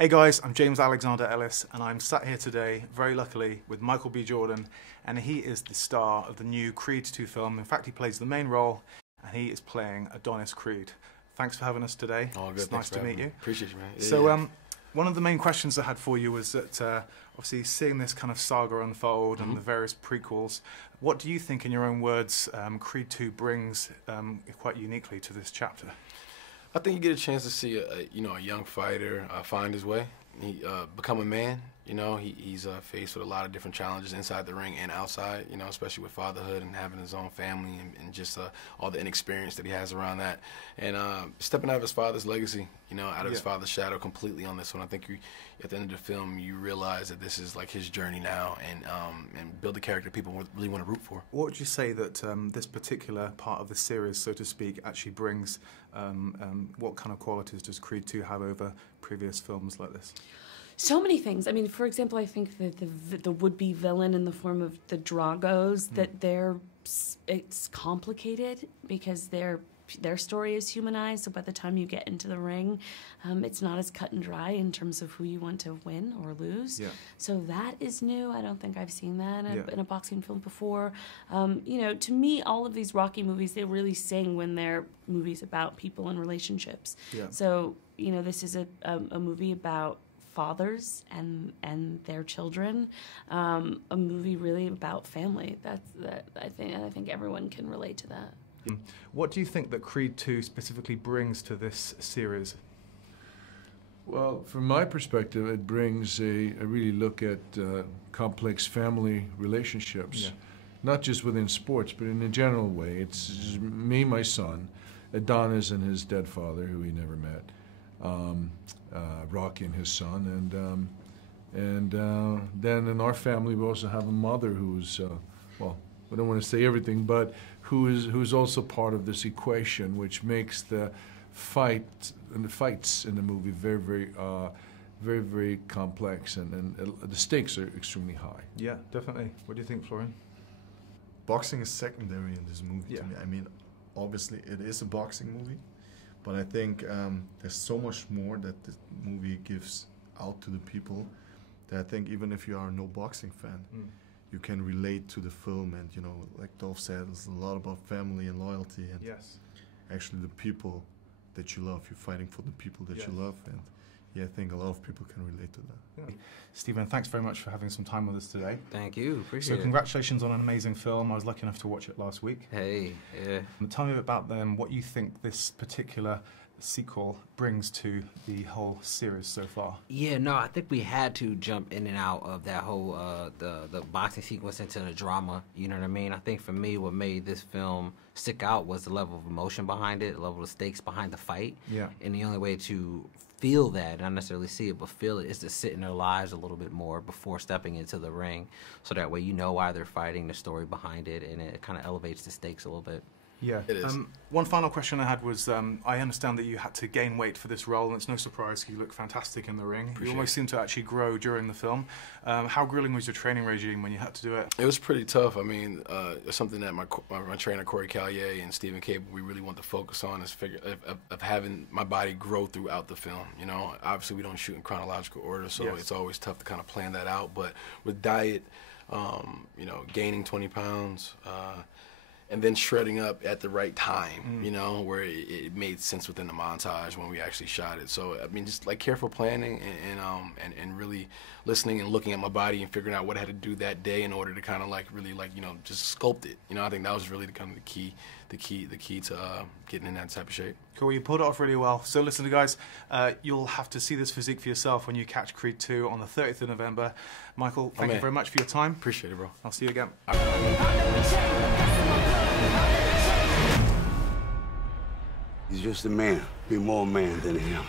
Hey guys, I'm James Alexander-Ellis, and I'm sat here today, very luckily, with Michael B. Jordan, and he is the star of the new Creed 2 film. In fact, he plays the main role, and he is playing Adonis Creed. Thanks for having us today. Oh, good. It's nice to meet you. Appreciate you, man. Yeah, so, one of the main questions I had for you was that, obviously, seeing this kind of saga unfold and the various prequels, what do you think, in your own words, Creed 2 brings quite uniquely to this chapter? I think you get a chance to see a young fighter find his way, become a man. You know, he's faced with a lot of different challenges inside the ring and outside. You know, especially with fatherhood and having his own family and just all the inexperience that he has around that, and stepping out of his father's legacy. You know, out of his father's shadow completely on this one. I think at the end of the film, you realize that this is like his journey now, and build a character people really want to root for. What would you say that this particular part of the series, so to speak, actually brings? What kind of qualities does Creed 2 have over previous films like this? So many things. I mean, for example, I think that the would-be villain in the form of the Dragos, it's complicated because their story is humanized, so by the time you get into the ring, it's not as cut and dry in terms of who you want to win or lose. Yeah. So that is new. I don't think I've seen that in a boxing film before. You know, to me, all of these Rocky movies, they really sing when they're movies about people and relationships. Yeah. So, you know, this is a movie about fathers and their children, a movie really about family. I think everyone can relate to that. What do you think that Creed 2 specifically brings to this series? Well, from my perspective, it brings a really look at complex family relationships, not just within sports, but in a general way. It's me, my son, Adonis and his dead father, who he never met, Rocky and his son, and then in our family we also have a mother who's, well, I don't want to say everything, but who's also part of this equation, which makes the fights in the movie very complex, and the stakes are extremely high. Yeah, definitely. What do you think, Florian? Boxing is secondary in this movie to me. I mean, obviously it is a boxing movie, but I think there's so much more that the movie gives out to the people that I think even if you are no boxing fan, you can relate to the film. And, you know, like Dolph said, it's a lot about family and loyalty, and actually the people that you love. You're fighting for the people that you love, and yeah, I think a lot of people can relate to that. Yeah. Stephen, thanks very much for having some time with us today. Thank you, appreciate it. So congratulations on an amazing film. I was lucky enough to watch it last week. Hey, yeah. Tell me about what you think this particular sequel brings to the whole series so far. Yeah, no, I think we had to jump in and out of that whole the boxing sequence into the drama. You know what I mean? I think for me, what made this film stick out was the level of emotion behind it, the level of stakes behind the fight. Yeah. And the only way to feel that, not necessarily see it, but feel it, is to sit in their lives a little bit more before stepping into the ring. So that way you know why they're fighting, the story behind it, and it kind of elevates the stakes a little bit. Yeah. It is. One final question I had was, I understand that you had to gain weight for this role, and it's no surprise you look fantastic in the ring. You almost seem to actually grow during the film. How grueling was your training regime when you had to do it? It was pretty tough. I mean, it's something that my trainer, Corey Callier, and Stephen Cable, we really want to focus on, is of having my body grow throughout the film. You know, obviously we don't shoot in chronological order, so it's always tough to kind of plan that out. But with diet, you know, gaining 20 pounds, and then shredding up at the right time, you know, where it made sense within the montage when we actually shot it. So, I mean, just like careful planning and really listening and looking at my body and figuring out what I had to do that day in order to kind of like really like, you know, just sculpt it. You know, I think that was really kind of the key to getting in that type of shape. Cool, you pulled it off really well. So listen, guys, you'll have to see this physique for yourself when you catch Creed 2 on the 30th of November. Michael, thank you very much for your time. Appreciate it, bro. I'll see you again. He's just a man. Be more man than him.